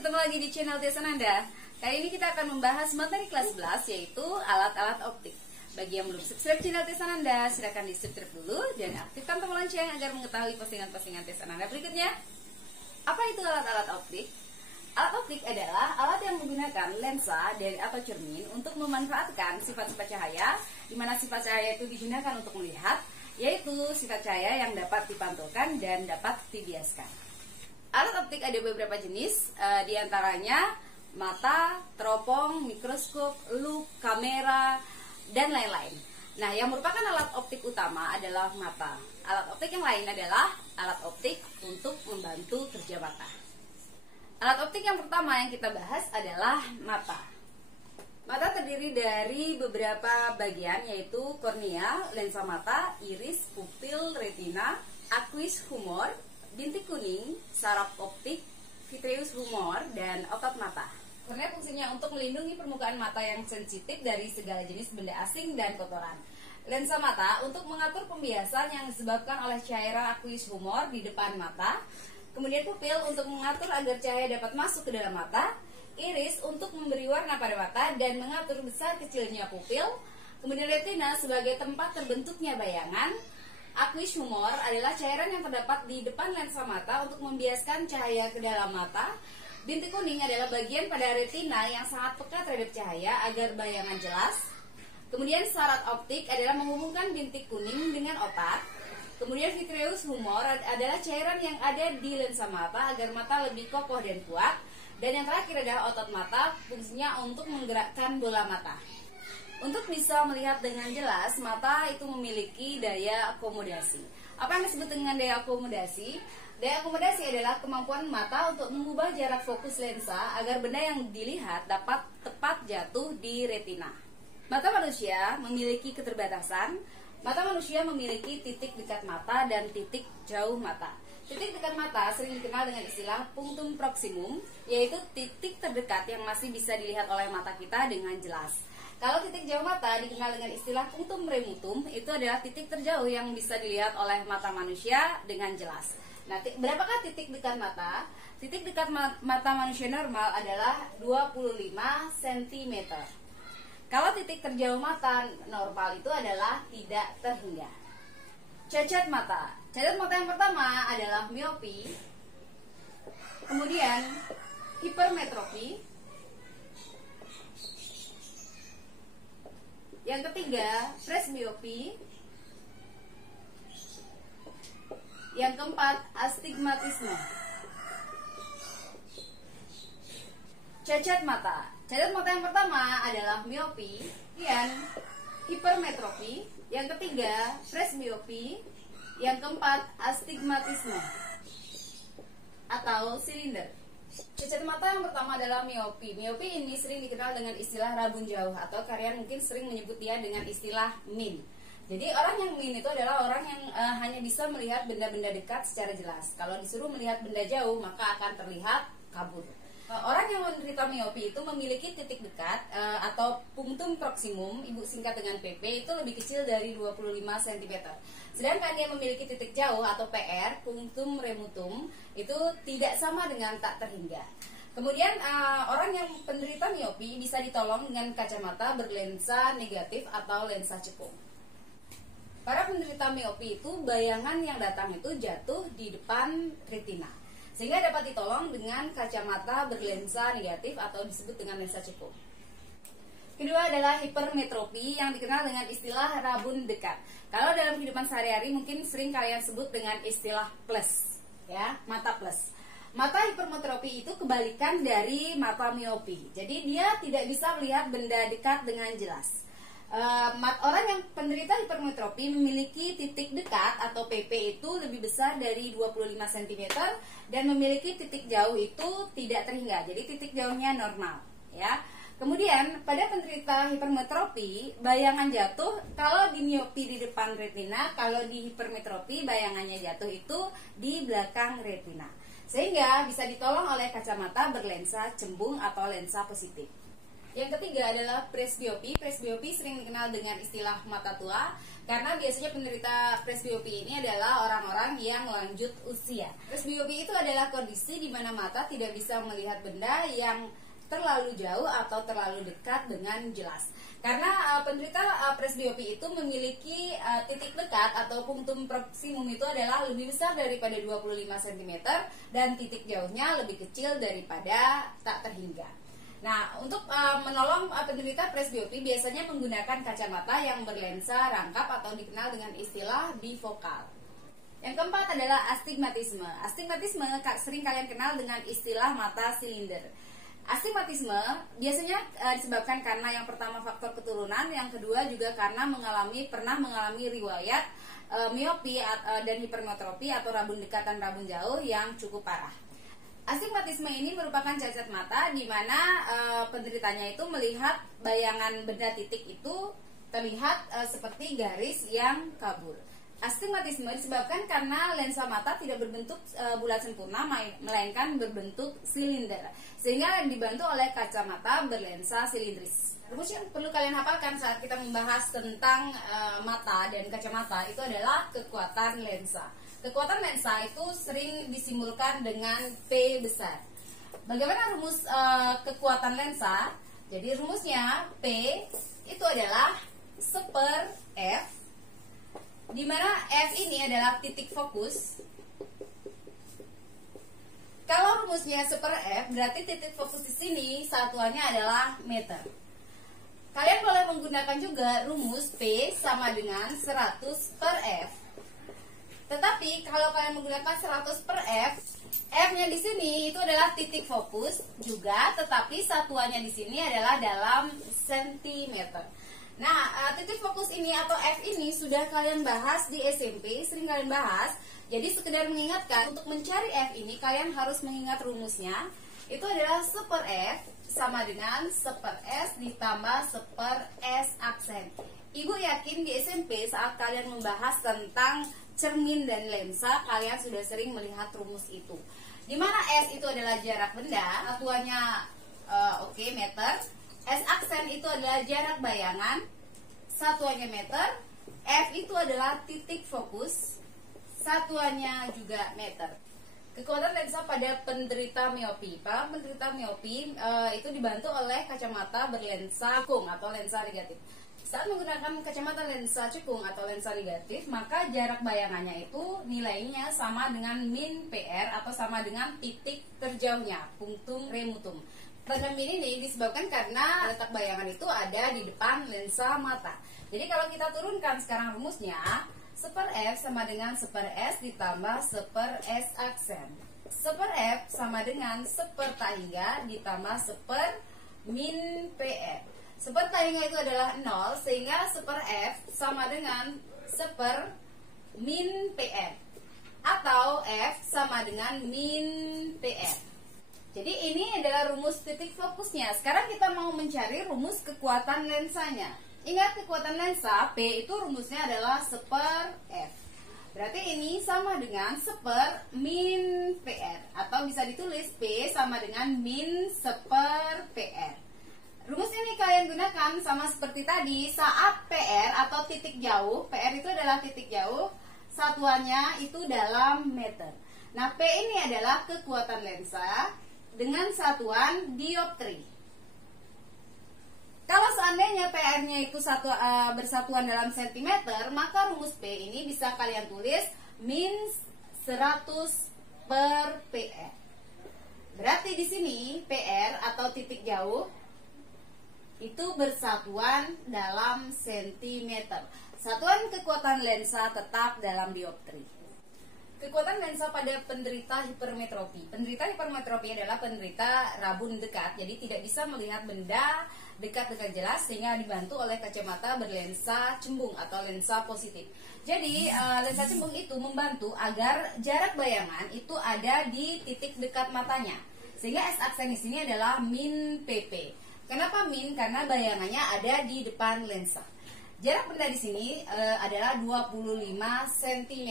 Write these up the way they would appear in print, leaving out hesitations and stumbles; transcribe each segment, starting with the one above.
ketemu lagi di channel Tia Sananda. Kali ini kita akan membahas materi kelas 11 yaitu alat-alat optik. Bagi yang belum subscribe channel Tia Sananda, silakan di subscribe dulu dan aktifkan tombol lonceng agar mengetahui postingan-postingan Tia Sananda berikutnya. Apa itu alat-alat optik? Alat optik adalah alat yang menggunakan lensa dan atau cermin untuk memanfaatkan sifat-sifat cahaya, di mana sifat cahaya itu digunakan untuk melihat, yaitu sifat cahaya yang dapat dipantulkan dan dapat dibiaskan. Alat optik ada beberapa jenis, diantaranya mata, teropong, mikroskop, lup, kamera, dan lain-lain. Nah, yang merupakan alat optik utama adalah mata. Alat optik yang lain adalah alat optik untuk membantu kerja mata. Alat optik yang pertama yang kita bahas adalah mata. Mata terdiri dari beberapa bagian, yaitu kornea, lensa mata, iris, pupil, retina, aqueous humor, bintik kuning, saraf optik, vitreous humor, dan otot mata. Kornea fungsinya untuk melindungi permukaan mata yang sensitif dari segala jenis benda asing dan kotoran. Lensa mata untuk mengatur pembiasan yang disebabkan oleh cairan aqueous humor di depan mata. Kemudian pupil untuk mengatur agar cahaya dapat masuk ke dalam mata. Iris untuk memberi warna pada mata dan mengatur besar kecilnya pupil. Kemudian retina sebagai tempat terbentuknya bayangan. Aqueous humor adalah cairan yang terdapat di depan lensa mata untuk membiaskan cahaya ke dalam mata. Bintik kuning adalah bagian pada retina yang sangat peka terhadap cahaya agar bayangan jelas. Kemudian saraf optik adalah menghubungkan bintik kuning dengan otak. Kemudian vitreous humor adalah cairan yang ada di lensa mata agar mata lebih kokoh dan kuat. Dan yang terakhir adalah otot mata, fungsinya untuk menggerakkan bola mata. Untuk bisa melihat dengan jelas, mata itu memiliki daya akomodasi. Apa yang disebut dengan daya akomodasi? Daya akomodasi adalah kemampuan mata untuk mengubah jarak fokus lensa agar benda yang dilihat dapat tepat jatuh di retina. Mata manusia memiliki keterbatasan. Mata manusia memiliki titik dekat mata dan titik jauh mata. Titik dekat mata sering dikenal dengan istilah punctum proximum, yaitu titik terdekat yang masih bisa dilihat oleh mata kita dengan jelas. Kalau titik jauh mata dikenal dengan istilah punctum remotum, itu adalah titik terjauh yang bisa dilihat oleh mata manusia dengan jelas. Nah, berapakah titik dekat mata? Titik dekat mata manusia normal adalah 25 cm. Kalau titik terjauh mata normal itu adalah tidak terhingga. Cacat mata. Cacat mata yang pertama adalah miopi, kemudian hipermetropi, yang ketiga presbiopi, yang keempat astigmatisme. Cacat mata. Cacat mata yang pertama adalah miopi, kemudian hipermetropi, yang ketiga presbiopi, yang keempat astigmatisme atau silinder. Cacat mata yang pertama adalah miopi. Miopi ini sering dikenal dengan istilah rabun jauh atau kalian mungkin sering menyebut dia dengan istilah min. Jadi orang yang min itu adalah orang yang hanya bisa melihat benda-benda dekat secara jelas. Kalau disuruh melihat benda jauh maka akan terlihat kabur. Orang yang menderita miopi itu memiliki titik dekat atau punctum proximum, ibu singkat dengan PP, itu lebih kecil dari 25 cm. Sedangkan yang memiliki titik jauh atau PR, punctum remotum, itu tidak sama dengan tak terhingga. Kemudian orang yang penderita miopi bisa ditolong dengan kacamata berlensa negatif atau lensa cekung. Para penderita miopi itu bayangan yang datang itu jatuh di depan retina, sehingga dapat ditolong dengan kacamata berlensa negatif atau disebut dengan lensa cekung. Kedua adalah hipermetropi yang dikenal dengan istilah rabun dekat. Kalau dalam kehidupan sehari-hari mungkin sering kalian sebut dengan istilah plus, ya, mata plus. Mata hipermetropi itu kebalikan dari mata miopi. Jadi dia tidak bisa melihat benda dekat dengan jelas. Orang yang penderita hipermetropi memiliki titik dekat atau PP itu lebih besar dari 25 cm dan memiliki titik jauh itu tidak terhingga. Jadi titik jauhnya normal, ya. Kemudian pada penderita hipermetropi bayangan jatuh kalau di miopi di depan retina, kalau di hipermetropi bayangannya jatuh itu di belakang retina. Sehingga bisa ditolong oleh kacamata berlensa cembung atau lensa positif. Yang ketiga adalah presbiopi. Presbiopi sering dikenal dengan istilah mata tua karena biasanya penderita presbiopi ini adalah orang-orang yang lanjut usia. Presbiopi itu adalah kondisi di mana mata tidak bisa melihat benda yang terlalu jauh atau terlalu dekat dengan jelas. Karena penderita presbiopi itu memiliki titik dekat atau punktum proksimum itu adalah lebih besar daripada 25 cm dan titik jauhnya lebih kecil daripada tak terhingga. Nah, untuk menolong penderita presbiopi biasanya menggunakan kacamata yang berlensa rangkap atau dikenal dengan istilah bifokal. Yang keempat adalah astigmatisme. Astigmatisme sering kalian kenal dengan istilah mata silinder. Astigmatisme biasanya disebabkan karena yang pertama faktor keturunan, yang kedua juga karena pernah mengalami riwayat miopi dan hipermetropi atau rabun dekat dan rabun jauh yang cukup parah. Astigmatisme ini merupakan cacat mata di mana penderitanya itu melihat bayangan benda titik itu terlihat seperti garis yang kabur. Astigmatisme disebabkan karena lensa mata tidak berbentuk bulat sempurna melainkan berbentuk silinder sehingga dibantu oleh kacamata berlensa silindris. Rumus yang perlu kalian hafalkan saat kita membahas tentang mata dan kacamata itu adalah kekuatan lensa. Kekuatan lensa itu sering disimbolkan dengan P besar. Bagaimana rumus kekuatan lensa? Jadi rumusnya P itu adalah 1/F, di mana F ini adalah titik fokus. Kalau rumusnya 1/F, berarti titik fokus di sini satuannya adalah meter. Kalian boleh menggunakan juga rumus P sama dengan 100/F. Tetapi kalau kalian menggunakan 100/F, F-nya di sini itu adalah titik fokus juga, tetapi satuannya di sini adalah dalam sentimeter. Nah, titik fokus ini atau F ini sudah kalian bahas di SMP, sering kalian bahas. Jadi sekedar mengingatkan, untuk mencari F ini kalian harus mengingat rumusnya. Itu adalah 1/F sama dengan 1/S ditambah 1/S aksen. Ibu yakin di SMP saat kalian membahas tentang cermin dan lensa, kalian sudah sering melihat rumus itu. Dimana S itu adalah jarak benda, satuannya meter. S aksen itu adalah jarak bayangan, satuannya meter. F itu adalah titik fokus, satuannya juga meter. Kekuatan lensa pada penderita miopi. Para penderita miopi itu dibantu oleh kacamata berlensa cekung atau lensa negatif. Saat menggunakan kacamata lensa cekung atau lensa negatif, maka jarak bayangannya itu nilainya sama dengan min PR atau sama dengan titik terjauhnya, punctum remotum. Dengan min ini disebabkan karena letak bayangan itu ada di depan lensa mata. Jadi kalau kita turunkan sekarang rumusnya, 1/F sama dengan 1/S ditambah 1/S aksen. 1/F sama dengan 1/hingga ditambah 1/min PR. 1/hingga itu adalah 0, sehingga 1/F sama dengan 1/min PR atau F sama dengan min PR. Jadi ini adalah rumus titik fokusnya. Sekarang kita mau mencari rumus kekuatan lensanya. Ingat, kekuatan lensa P itu rumusnya adalah 1/F. Berarti ini sama dengan 1/min PR atau bisa ditulis P sama dengan min 1/PR. Rumus ini kalian gunakan sama seperti tadi saat PR atau titik jauh. PR itu adalah titik jauh, satuannya itu dalam meter. Nah, P ini adalah kekuatan lensa dengan satuan dioptri. Kalau seandainya PR-nya itu bersatuan dalam sentimeter, maka rumus P ini bisa kalian tulis min 100/PR. Berarti di sini PR atau titik jauh itu bersatuan dalam sentimeter. Satuan kekuatan lensa tetap dalam dioptri. Kekuatan lensa pada penderita hipermetropi. Penderita hipermetropi adalah penderita rabun dekat, jadi tidak bisa melihat benda dekat dengan jelas sehingga dibantu oleh kacamata berlensa cembung atau lensa positif. Jadi lensa cembung itu membantu agar jarak bayangan itu ada di titik dekat matanya. Sehingga S aksen di sini adalah min PP. Kenapa min? Karena bayangannya ada di depan lensa. Jarak benda di sini adalah 25 cm.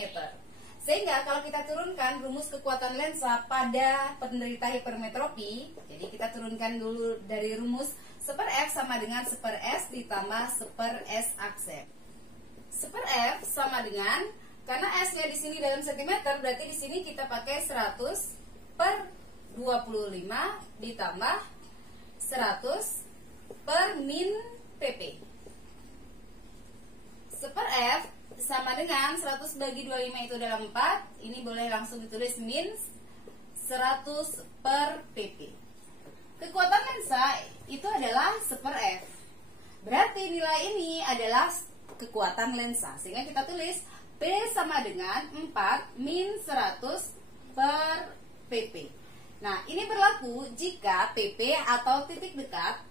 Sehingga kalau kita turunkan rumus kekuatan lensa pada penderita hipermetropi, jadi kita turunkan dulu dari rumus Seper F sama dengan seper S ditambah seper S aksen. Seper F sama dengan, karena S-nya di sini dalam sentimeter, berarti di sini kita pakai 100 per 25 ditambah 100 per min PP. Seper F sama dengan 100 bagi 25 itu adalah 4. Ini boleh langsung ditulis min 100 per PP. Kekuatan lensa itu adalah seper F. Berarti nilai ini adalah kekuatan lensa. Sehingga kita tulis P sama dengan 4 min 100 per PP. Nah, ini berlaku jika PP atau titik dekat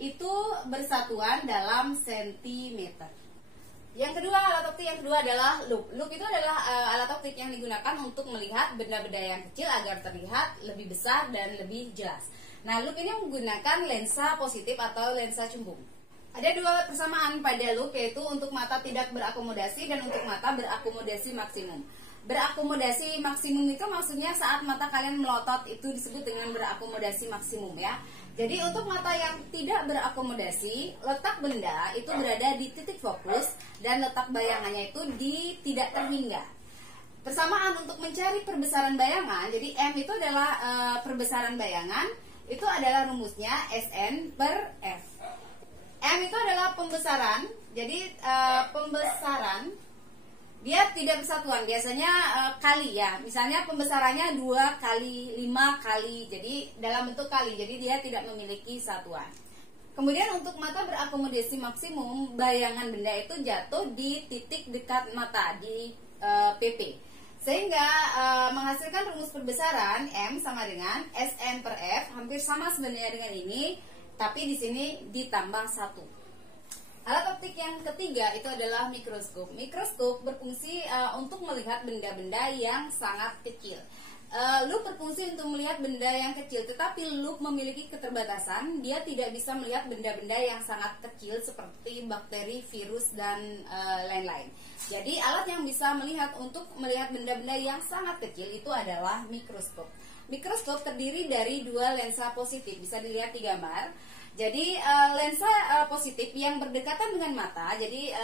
itu bersatuan dalam sentimeter. Yang kedua, alat optik yang kedua adalah loop. Loop itu adalah alat optik yang digunakan untuk melihat benda-benda yang kecil agar terlihat lebih besar dan lebih jelas. Nah, loop ini menggunakan lensa positif atau lensa cembung. Ada dua persamaan pada loop, yaitu untuk mata tidak berakomodasi dan untuk mata berakomodasi maksimum. Berakomodasi maksimum itu maksudnya saat mata kalian melotot, itu disebut dengan berakomodasi maksimum ya. Jadi untuk mata yang tidak berakomodasi, letak benda itu berada di titik fokus dan letak bayangannya itu di tidak terhingga. Persamaan untuk mencari perbesaran bayangan, jadi M itu adalah perbesaran bayangan, itu adalah rumusnya Sn per F. M itu adalah pembesaran, jadi pembesaran dia tidak bersatuan, biasanya kali ya. Misalnya pembesarannya 2 kali 5 kali, jadi dalam bentuk kali, jadi dia tidak memiliki satuan. Kemudian untuk mata berakomodasi maksimum, bayangan benda itu jatuh di titik dekat mata, di PP. Sehingga menghasilkan rumus perbesaran M sama dengan Sn per F, hampir sama sebenarnya dengan ini, tapi di sini ditambah 1. Alat optik yang ketiga itu adalah mikroskop. Mikroskop berfungsi untuk melihat benda-benda yang sangat kecil. Loop berfungsi untuk melihat benda yang kecil, tetapi loop memiliki keterbatasan. Dia tidak bisa melihat benda-benda yang sangat kecil seperti bakteri, virus, dan lain-lain. Jadi alat yang bisa untuk melihat benda-benda yang sangat kecil itu adalah mikroskop. Mikroskop terdiri dari dua lensa positif, bisa dilihat di gambar. Jadi lensa positif yang berdekatan dengan mata, jadi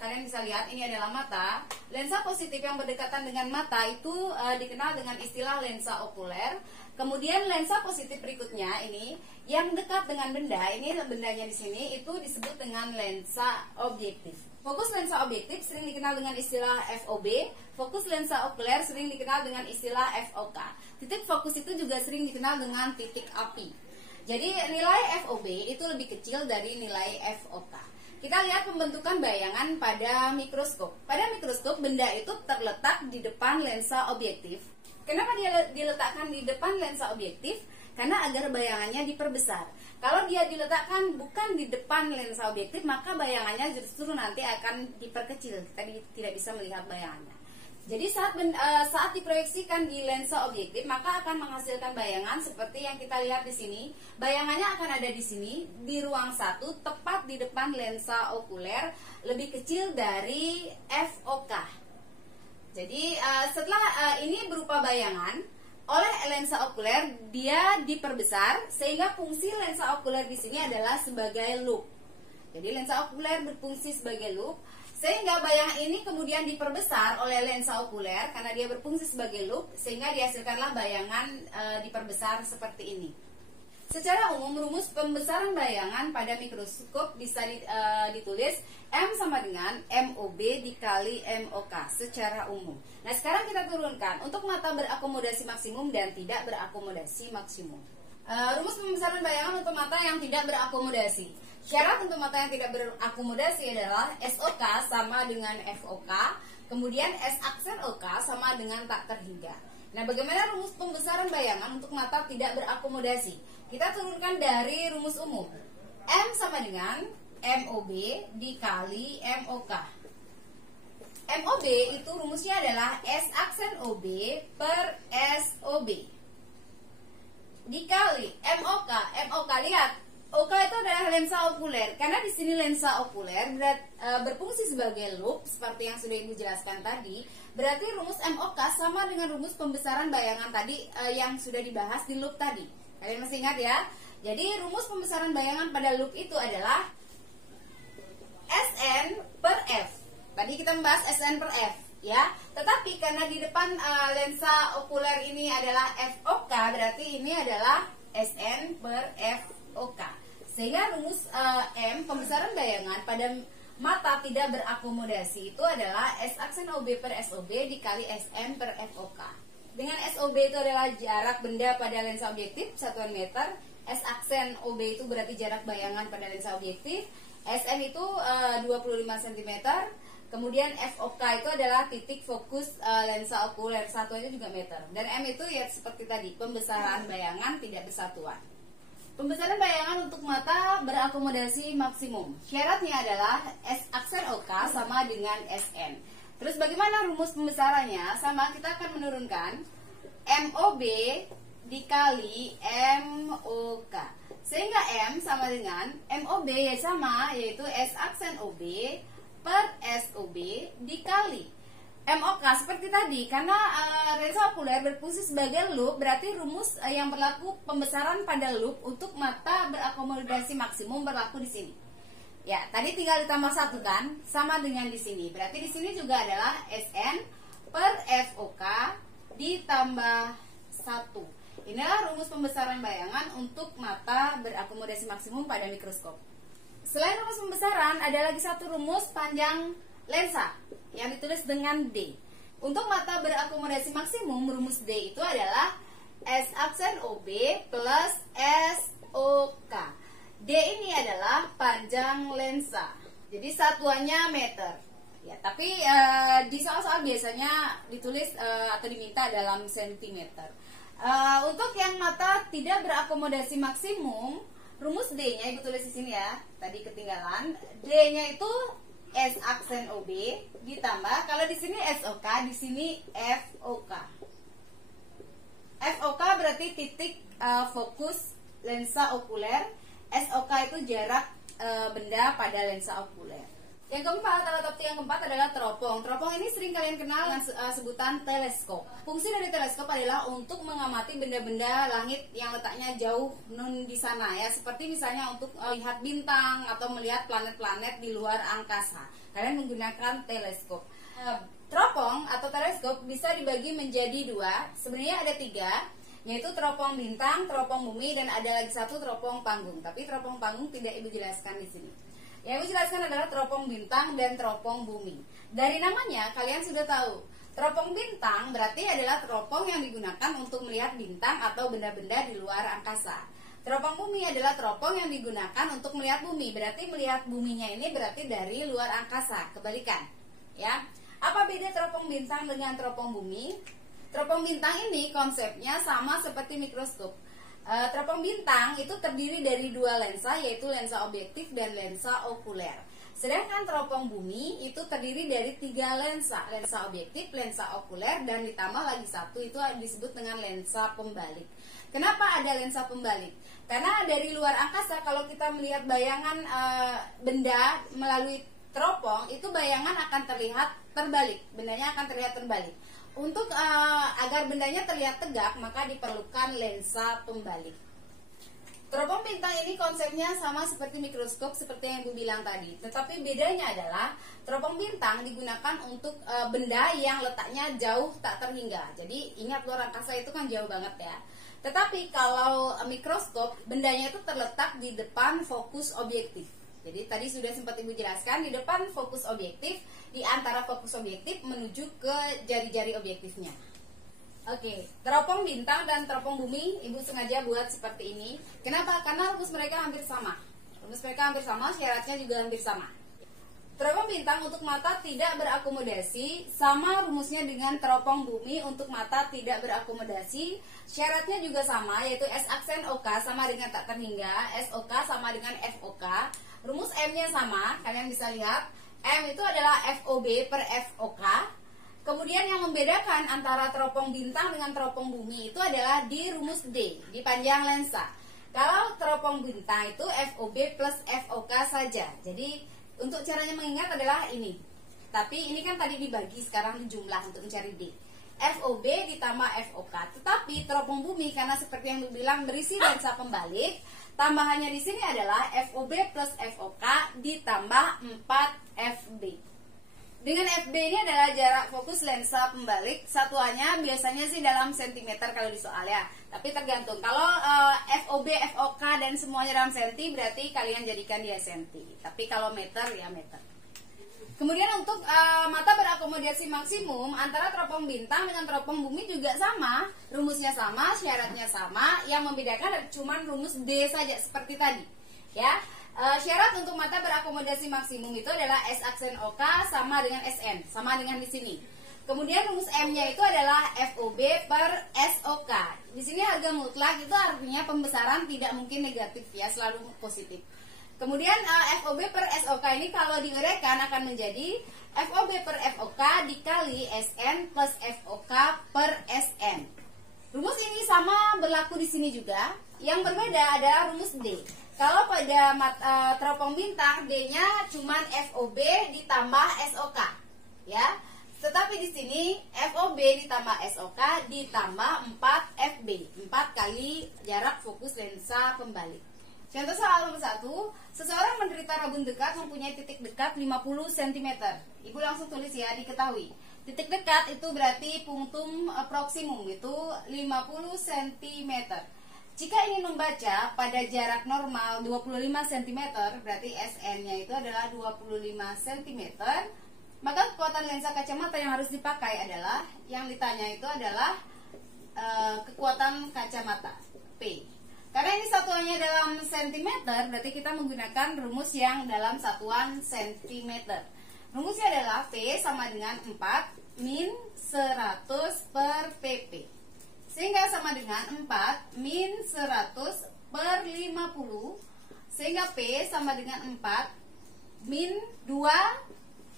kalian bisa lihat ini adalah mata. Lensa positif yang berdekatan dengan mata itu dikenal dengan istilah lensa okuler. Kemudian lensa positif berikutnya ini yang dekat dengan benda, ini bendanya di sini, itu disebut dengan lensa objektif. Fokus lensa objektif sering dikenal dengan istilah FOB. Fokus lensa okuler sering dikenal dengan istilah FOK. Titik fokus itu juga sering dikenal dengan titik api. Jadi nilai FOB itu lebih kecil dari nilai FOK. Kita lihat pembentukan bayangan pada mikroskop. Pada mikroskop benda itu terletak di depan lensa objektif. Kenapa dia diletakkan di depan lensa objektif? Karena agar bayangannya diperbesar. Kalau dia diletakkan bukan di depan lensa objektif, maka bayangannya justru nanti akan diperkecil. Kita tidak bisa melihat bayangannya. Jadi saat diproyeksikan di lensa objektif, maka akan menghasilkan bayangan seperti yang kita lihat di sini. Bayangannya akan ada di sini, di ruang 1, tepat di depan lensa okuler, lebih kecil dari FOK. Jadi setelah ini berupa bayangan, oleh lensa okuler dia diperbesar, sehingga fungsi lensa okuler di sini adalah sebagai loop. Jadi lensa okuler berfungsi sebagai loop. Sehingga bayangan ini kemudian diperbesar oleh lensa okuler karena dia berfungsi sebagai loop, sehingga dihasilkanlah bayangan diperbesar seperti ini. Secara umum rumus pembesaran bayangan pada mikroskop bisa ditulis M sama dengan MOB dikali MOK secara umum. Nah, sekarang kita turunkan untuk mata berakomodasi maksimum dan tidak berakomodasi maksimum. Rumus pembesaran bayangan untuk mata yang tidak berakomodasi. Syarat untuk mata yang tidak berakomodasi adalah SOK sama dengan FOK, kemudian S aksen OK sama dengan tak terhingga. Nah, bagaimana rumus pembesaran bayangan untuk mata tidak berakomodasi? Kita turunkan dari rumus umum. M sama dengan MOB dikali MOK. MOB itu rumusnya adalah S aksen OB per SOB dikali MOK. MOK, lihat, OK itu adalah lensa okuler. Karena di sini lensa okuler berfungsi sebagai loop seperti yang sudah Ibu jelaskan tadi, berarti rumus MOK sama dengan rumus pembesaran bayangan tadi yang sudah dibahas di loop tadi. Kalian masih ingat ya? Jadi rumus pembesaran bayangan pada loop itu adalah Sn per F. Tadi kita membahas Sn per F, ya. Tetapi karena di depan lensa okuler ini adalah FOK, berarti ini adalah Sn per FOK. Sehingga rumus M pembesaran bayangan pada mata tidak berakomodasi itu adalah S aksen OB per SOB dikali Sn per FOK. Dengan SOB itu adalah jarak benda pada lensa objektif, satuan meter. S aksen OB itu berarti jarak bayangan pada lensa objektif. Sn itu 25 cm. Kemudian FOK itu adalah titik fokus lensa okuler, satuannya juga meter. Dan M itu ya seperti tadi, pembesaran bayangan tidak bersatuan. Pembesaran bayangan untuk mata berakomodasi maksimum. Syaratnya adalah S aksen OK sama dengan Sn. Terus bagaimana rumus pembesarannya? Sama, kita akan menurunkan MOB dikali MOK. Sehingga M sama dengan MOB ya sama, yaitu S aksen OB per SOB dikali MOK seperti tadi. Karena lensa okuler berfungsi sebagai loop, berarti rumus yang berlaku pembesaran pada loop untuk mata berakomodasi maksimum berlaku di sini. Ya, tadi tinggal ditambah satu kan, sama dengan di sini. Berarti di sini juga adalah Sn per FOK ditambah 1. Inilah rumus pembesaran bayangan untuk mata berakomodasi maksimum pada mikroskop. Selain rumus pembesaran, ada lagi satu rumus panjang lensa yang ditulis dengan D. Untuk mata berakomodasi maksimum, rumus D itu adalah S aksen OB plus SOK. D ini adalah panjang lensa. Jadi satuannya meter. Ya, tapi di soal-soal biasanya ditulis atau diminta dalam sentimeter. Untuk yang mata tidak berakomodasi maksimum, rumus D-nya ibu tulis di sini ya. Tadi ketinggalan. D-nya itu S aksen OB ditambah, kalau di sini SOK, di sini FOK. FOK berarti titik fokus lensa okuler. SOK itu jarak benda pada lensa okuler. Yang keempat, alat optik yang keempat adalah teropong. Teropong ini sering kalian kenal dengan sebutan teleskop. Fungsi dari teleskop adalah untuk mengamati benda-benda langit yang letaknya jauh di sana ya, seperti misalnya untuk melihat bintang atau melihat planet-planet di luar angkasa. Kalian menggunakan teleskop. Teropong atau teleskop bisa dibagi menjadi dua. Sebenarnya ada tiga, yaitu teropong bintang, teropong bumi, dan ada lagi satu teropong panggung. Tapi teropong panggung tidak ibu jelaskan di sini. Yang ibu jelaskan adalah teropong bintang dan teropong bumi. Dari namanya kalian sudah tahu, teropong bintang berarti adalah teropong yang digunakan untuk melihat bintang atau benda-benda di luar angkasa. Teropong bumi adalah teropong yang digunakan untuk melihat bumi. Berarti melihat buminya ini berarti dari luar angkasa. Kebalikan, ya. Apa beda teropong bintang dengan teropong bumi? Teropong bintang ini konsepnya sama seperti mikroskop. Teropong bintang itu terdiri dari dua lensa, yaitu lensa objektif dan lensa okuler. Sedangkan teropong bumi itu terdiri dari tiga lensa, lensa objektif, lensa okuler, dan ditambah lagi satu itu disebut dengan lensa pembalik. Kenapa ada lensa pembalik? Karena dari luar angkasa kalau kita melihat bayangan benda melalui teropong, itu bayangan akan terlihat terbalik, bendanya akan terlihat terbalik. Untuk agar bendanya terlihat tegak, maka diperlukan lensa pembalik. Teropong bintang ini konsepnya sama seperti mikroskop, seperti yang Ibu bilang tadi. Tetapi bedanya adalah teropong bintang digunakan untuk benda yang letaknya jauh tak terhingga. Jadi ingat, luar angkasa itu kan jauh banget ya. Tetapi kalau mikroskop, bendanya itu terletak di depan fokus objektif. Jadi tadi sudah sempat Ibu jelaskan, di depan fokus objektif, di antara fokus objektif menuju ke jari-jari objektifnya. Oke, teropong bintang dan teropong bumi Ibu sengaja buat seperti ini. Kenapa? Karena rumus mereka hampir sama. Rumus mereka hampir sama, syaratnya juga hampir sama. Teropong bintang untuk mata tidak berakomodasi, sama rumusnya dengan teropong bumi untuk mata tidak berakomodasi. Syaratnya juga sama, yaitu S aksen OK sama dengan tak terhingga, SOK sama dengan FOK. Rumus M-nya sama, kalian bisa lihat. M itu adalah FOB per FOK. Kemudian yang membedakan antara teropong bintang dengan teropong bumi itu adalah di rumus D, di panjang lensa. Kalau teropong bintang itu FOB plus FOK saja. Jadi untuk caranya mengingat adalah ini. Tapi ini kan tadi dibagi, sekarang dijumlah untuk mencari D. FOB ditambah FOK. Tetapi teropong bumi karena seperti yang dibilang berisi lensa pembalik, tambahannya di sini adalah FOB plus FOK ditambah 4FB. Dengan FB ini adalah jarak fokus lensa pembalik. Satuannya biasanya sih dalam sentimeter kalau di soal ya. Tapi tergantung. Kalau FOB, FOK dan semuanya dalam senti, berarti kalian jadikan dia senti. Tapi kalau meter ya meter. Kemudian untuk mata berakomodasi maksimum antara teropong bintang dengan teropong bumi juga sama. Rumusnya sama, syaratnya sama. Yang membedakan cuma rumus D saja seperti tadi. Ya. Syarat untuk mata berakomodasi maksimum itu adalah S aksen OK sama dengan SN, sama dengan di sini. Kemudian rumus M-nya itu adalah FOB per SOK. Di sini harga mutlak itu artinya pembesaran tidak mungkin negatif ya, selalu positif. Kemudian FOB per SOK ini kalau diuraikan akan menjadi FOB per FOK dikali SN plus FOK per SN. Rumus ini sama berlaku di sini juga. Yang berbeda adalah rumus D. Kalau pada teropong bintang D-nya cuma FOB ditambah SOK, ya. Tetapi di sini FOB ditambah SOK ditambah 4FB, 4 kali jarak fokus lensa pembalik. Contoh soal nomor 1, seseorang menderita rabun dekat mempunyai titik dekat 50 cm. Ibu langsung tulis ya, diketahui. Titik dekat itu berarti punktum proksimum itu 50 cm. Jika ingin membaca pada jarak normal 25 cm, berarti SN-nya itu adalah 25 cm, maka kekuatan lensa kacamata yang harus dipakai adalah, yang ditanya itu adalah kekuatan kacamata, P. Karena ini satuannya dalam sentimeter, berarti kita menggunakan rumus yang dalam satuan sentimeter. Rumusnya adalah P sama dengan 4 min 100 per PP. Sehingga sama dengan 4 min 100 per 50. Sehingga P sama dengan 4 min 2.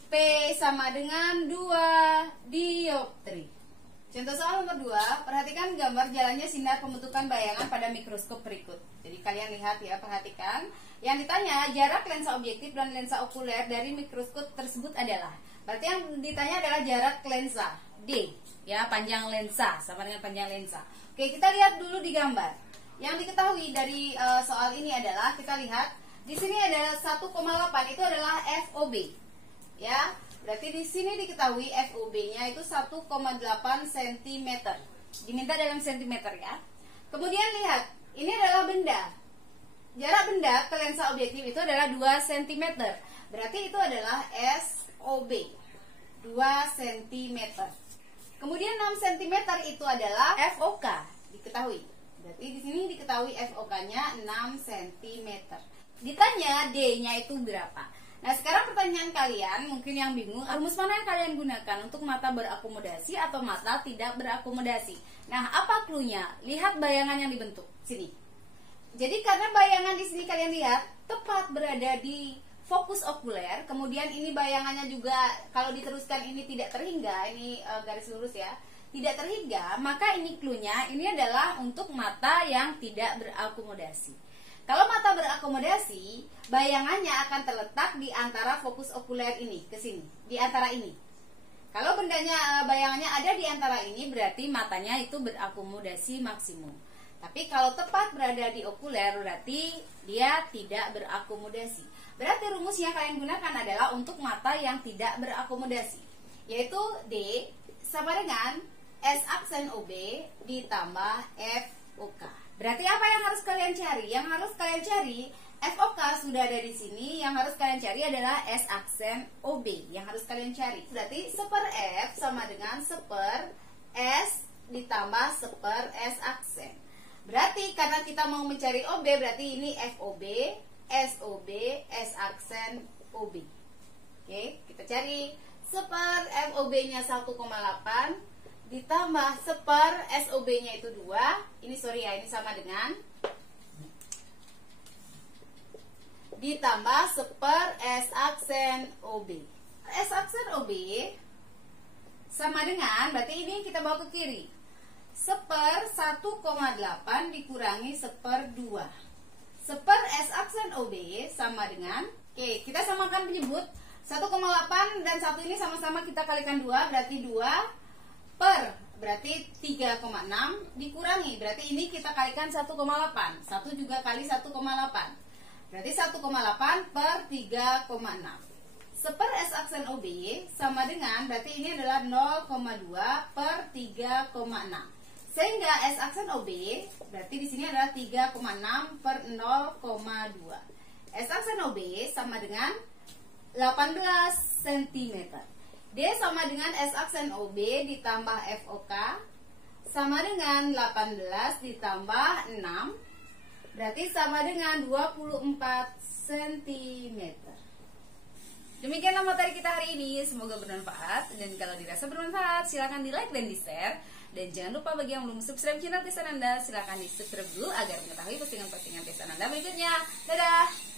P sama dengan 2 dioptri. Contoh soal nomor 2. Perhatikan gambar jalannya sinar pembentukan bayangan pada mikroskop berikut. Jadi kalian lihat ya, perhatikan. Yang ditanya jarak lensa objektif dan lensa okuler dari mikroskop tersebut adalah. Berarti yang ditanya adalah jarak lensa D. Ya, panjang lensa sama dengan panjang lensa. Oke, kita lihat dulu di gambar. Yang diketahui dari soal ini adalah, kita lihat di sini ada 1,8 itu adalah FOB. Ya, berarti di sini diketahui FOB-nya itu 1,8 cm. Diminta dalam centimeter ya. Kemudian lihat, ini adalah benda. Jarak benda ke lensa objektif itu adalah 2 cm. Berarti itu adalah SOB. 2 cm. Kemudian 6 cm itu adalah FOK, diketahui. Berarti di sini diketahui FOK-nya 6 cm. Ditanya D-nya itu berapa. Nah, sekarang pertanyaan kalian mungkin yang bingung, rumus mana yang kalian gunakan untuk mata berakomodasi atau mata tidak berakomodasi? Nah, apa clue-nya? Lihat bayangan yang dibentuk sini. Jadi karena bayangan di sini kalian lihat tepat berada di fokus okuler, kemudian ini bayangannya juga kalau diteruskan ini tidak terhingga, ini garis lurus ya, tidak terhingga, maka ini clue-nya ini adalah untuk mata yang tidak berakomodasi. Kalau mata berakomodasi, bayangannya akan terletak di antara fokus okuler ini ke sini, di antara ini. Kalau bendanya bayangannya ada di antara ini, berarti matanya itu berakomodasi maksimum. Tapi kalau tepat berada di okuler, berarti dia tidak berakomodasi. Berarti rumus yang kalian gunakan adalah untuk mata yang tidak berakomodasi, yaitu D sama dengan S aksen OB ditambah FOK. Berarti apa yang harus kalian cari? Yang harus kalian cari, FOK sudah ada di sini, yang harus kalian cari adalah S aksen OB yang harus kalian cari. Berarti seper F sama dengan seper S ditambah seper S aksen. Berarti karena kita mau mencari OB, berarti ini FOB, SOB, S aksen OB. Oke, kita cari seper FOB-nya 1,8 ditambah seper SOB-nya itu 2. Ini sorry ya, ini sama dengan ditambah seper S aksen OB. S aksen OB sama dengan, berarti ini kita bawa ke kiri. Seper 1,8 dikurangi seper 2. Seper S aksen OB sama dengan, oke, kita samakan penyebut 1,8 dan 1 ini sama-sama kita kalikan 2, berarti 2 per berarti 3,6 dikurangi, berarti ini kita kalikan 1,8. 1 juga kali 1,8. Berarti 1,8 per 3,6. Seper S aksen OB sama dengan, berarti ini adalah 0,2 per 3,6. Sehingga S aksen OB berarti di sini adalah 3,6 per 0,2. S aksen OB sama dengan 18 cm. D sama dengan S aksen OB ditambah FOK sama dengan 18 ditambah 6, berarti sama dengan 24 cm. Demikianlah materi kita hari ini, semoga bermanfaat. Dan kalau dirasa bermanfaat, silakan di like dan di share. Dan jangan lupa bagi yang belum subscribe channel tes Ananda, silakan di subscribe dulu agar mengetahui postingan-postingan tes Ananda berikutnya. Dadah!